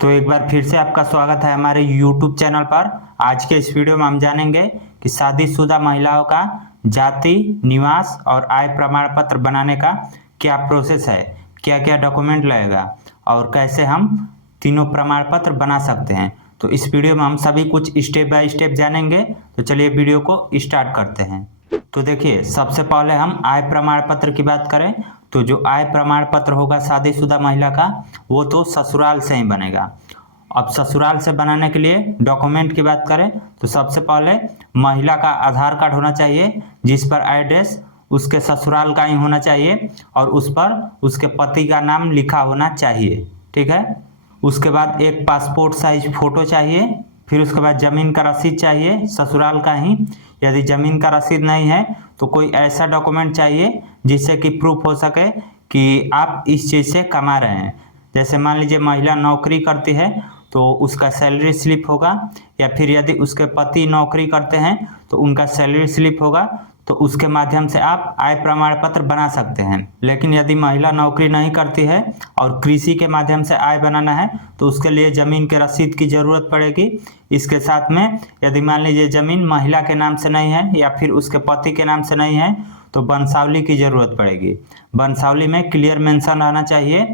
तो एक बार फिर से आपका स्वागत है हमारे YouTube चैनल पर। आज के इस वीडियो में हम जानेंगे कि शादीशुदा महिलाओं का जाति, निवास और आय प्रमाण पत्र बनाने का क्या प्रोसेस है, क्या क्या डॉक्यूमेंट लगेगा और कैसे हम तीनों प्रमाण पत्र बना सकते हैं। तो इस वीडियो में हम सभी कुछ स्टेप बाय स्टेप जानेंगे। तो चलिए वीडियो को स्टार्ट करते हैं। तो देखिए, सबसे पहले हम आय प्रमाण पत्र की बात करें तो जो आय प्रमाण पत्र होगा शादीशुदा महिला का, वो तो ससुराल से ही बनेगा। अब ससुराल से बनाने के लिए डॉक्यूमेंट की बात करें तो सबसे पहले महिला का आधार कार्ड होना चाहिए, जिस पर एड्रेस उसके ससुराल का ही होना चाहिए और उस पर उसके पति का नाम लिखा होना चाहिए। ठीक है। उसके बाद एक पासपोर्ट साइज फोटो चाहिए। फिर उसके बाद जमीन का रसीद चाहिए ससुराल का ही। यदि जमीन का रसीद नहीं है तो कोई ऐसा डॉक्यूमेंट चाहिए जिससे कि प्रूफ हो सके कि आप इस चीज़ से कमा रहे हैं। जैसे मान लीजिए महिला नौकरी करती है तो उसका सैलरी स्लिप होगा, या फिर यदि उसके पति नौकरी करते हैं तो उनका सैलरी स्लिप होगा। तो उसके माध्यम से आप आय प्रमाण पत्र बना सकते हैं। लेकिन यदि महिला नौकरी नहीं करती है और कृषि के माध्यम से आय बनाना है तो उसके लिए जमीन के रसीद की ज़रूरत पड़ेगी। इसके साथ में यदि मान लीजिए जमीन महिला के नाम से नहीं है या फिर उसके पति के नाम से नहीं है तो वंशावली की ज़रूरत पड़ेगी। वंशावली में क्लियर मेंशन रहना चाहिए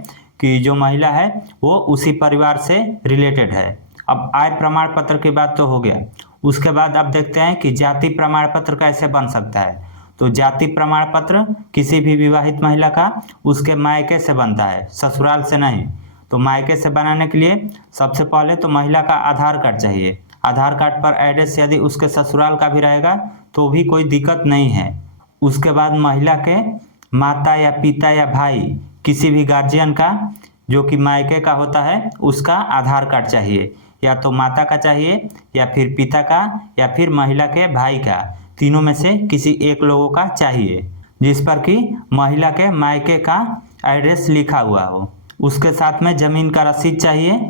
कि जो महिला है वो उसी परिवार से रिलेटेड है। अब आय प्रमाण पत्र की बात तो हो गया। उसके बाद अब देखते हैं कि जाति प्रमाण पत्र कैसे बन सकता है। तो जाति प्रमाण पत्र किसी भी विवाहित महिला का उसके मायके से बनता है, ससुराल से नहीं। तो मायके से बनाने के लिए सबसे पहले तो महिला का आधार कार्ड चाहिए। आधार कार्ड पर एड्रेस यदि उसके ससुराल का भी रहेगा तो भी कोई दिक्कत नहीं है। उसके बाद महिला के माता या पिता या भाई, किसी भी गार्जियन का जो कि मायके का होता है, उसका आधार कार्ड चाहिए। या तो माता का चाहिए या फिर पिता का या फिर महिला के भाई का, तीनों में से किसी एक लोगों का चाहिए जिस पर कि महिला के मायके का एड्रेस लिखा हुआ हो। उसके साथ में जमीन का रसीद चाहिए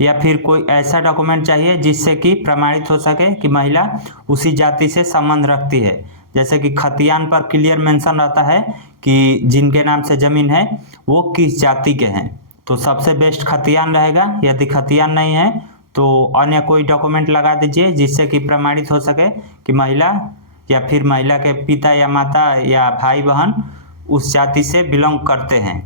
या फिर कोई ऐसा डॉक्यूमेंट चाहिए जिससे कि प्रमाणित हो सके कि महिला उसी जाति से संबंध रखती है। जैसे कि खतियान पर क्लियर मेंशन रहता है कि जिनके नाम से जमीन है वो किस जाति के हैं। तो सबसे बेस्ट खतियान रहेगा। यदि खतियान नहीं है तो अन्य कोई डॉक्यूमेंट लगा दीजिए जिससे कि प्रमाणित हो सके कि महिला या फिर महिला के पिता या माता या भाई बहन उस जाति से बिलोंग करते हैं।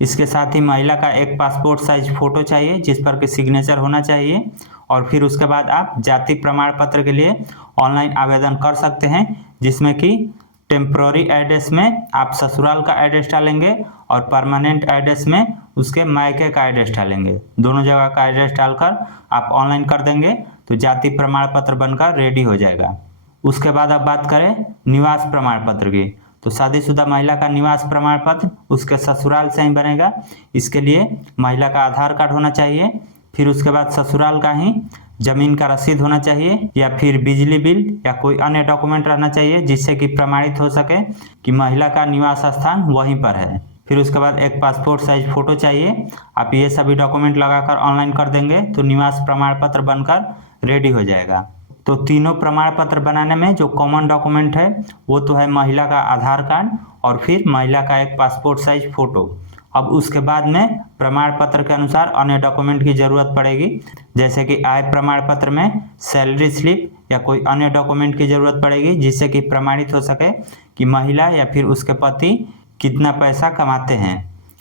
इसके साथ ही महिला का एक पासपोर्ट साइज फोटो चाहिए जिस पर कि सिग्नेचर होना चाहिए। और फिर उसके बाद आप जाति प्रमाण पत्र के लिए ऑनलाइन आवेदन कर सकते हैं, जिसमें कि टेम्प्रोरी एड्रेस में आप ससुराल का एड्रेस डालेंगे और परमानेंट एड्रेस में उसके मायके का एड्रेस डालेंगे। दोनों जगह का एड्रेस डालकर आप ऑनलाइन कर देंगे तो जाति प्रमाण पत्र बनकर रेडी हो जाएगा। उसके बाद अब बात करें निवास प्रमाण पत्र की, तो शादीशुदा महिला का निवास प्रमाण पत्र उसके ससुराल से ही बनेगा। इसके लिए महिला का आधार कार्ड होना चाहिए। फिर उसके बाद ससुराल का ही जमीन का रसीद होना चाहिए या फिर बिजली बिल या कोई अन्य डॉक्यूमेंट रहना चाहिए जिससे कि प्रमाणित हो सके कि महिला का निवास स्थान वहीं पर है। फिर उसके बाद एक पासपोर्ट साइज फोटो चाहिए। आप ये सभी डॉक्यूमेंट लगाकर ऑनलाइन कर देंगे तो निवास प्रमाण पत्र बनकर रेडी हो जाएगा। तो तीनों प्रमाण पत्र बनाने में जो कॉमन डॉक्यूमेंट है वो तो है महिला का आधार कार्ड और फिर महिला का एक पासपोर्ट साइज फोटो। अब उसके बाद में प्रमाण पत्र के अनुसार अन्य डॉक्यूमेंट की ज़रूरत पड़ेगी, जैसे कि आय प्रमाण पत्र में सैलरी स्लिप या कोई अन्य डॉक्यूमेंट की ज़रूरत पड़ेगी जिससे कि प्रमाणित हो सके कि महिला या फिर उसके पति कितना पैसा कमाते हैं।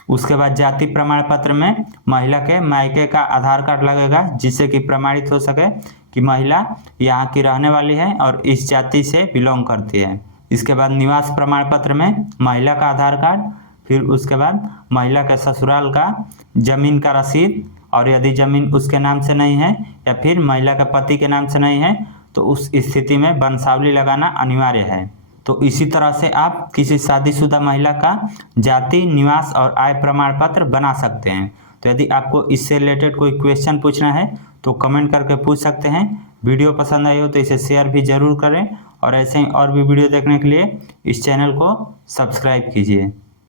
उसके बाद जाति प्रमाण पत्र में महिला के मायके का आधार कार्ड लगेगा जिससे कि प्रमाणित हो सके कि महिला यहाँ की रहने वाली है और इस जाति से बिलोंग करती है। इसके बाद निवास प्रमाण पत्र में महिला का आधार कार्ड, फिर उसके बाद महिला के ससुराल का जमीन का रसीद, और यदि जमीन उसके नाम से नहीं है या फिर महिला के पति के नाम से नहीं है तो उस स्थिति में वंशावली लगाना अनिवार्य है। तो इसी तरह से आप किसी शादीशुदा महिला का जाति, निवास और आय प्रमाण पत्र बना सकते हैं। तो यदि आपको इससे रिलेटेड कोई क्वेश्चन पूछना है तो कमेंट करके पूछ सकते हैं। वीडियो पसंद आई हो तो इसे शेयर भी ज़रूर करें और ऐसे ही और भी वीडियो देखने के लिए इस चैनल को सब्सक्राइब कीजिए।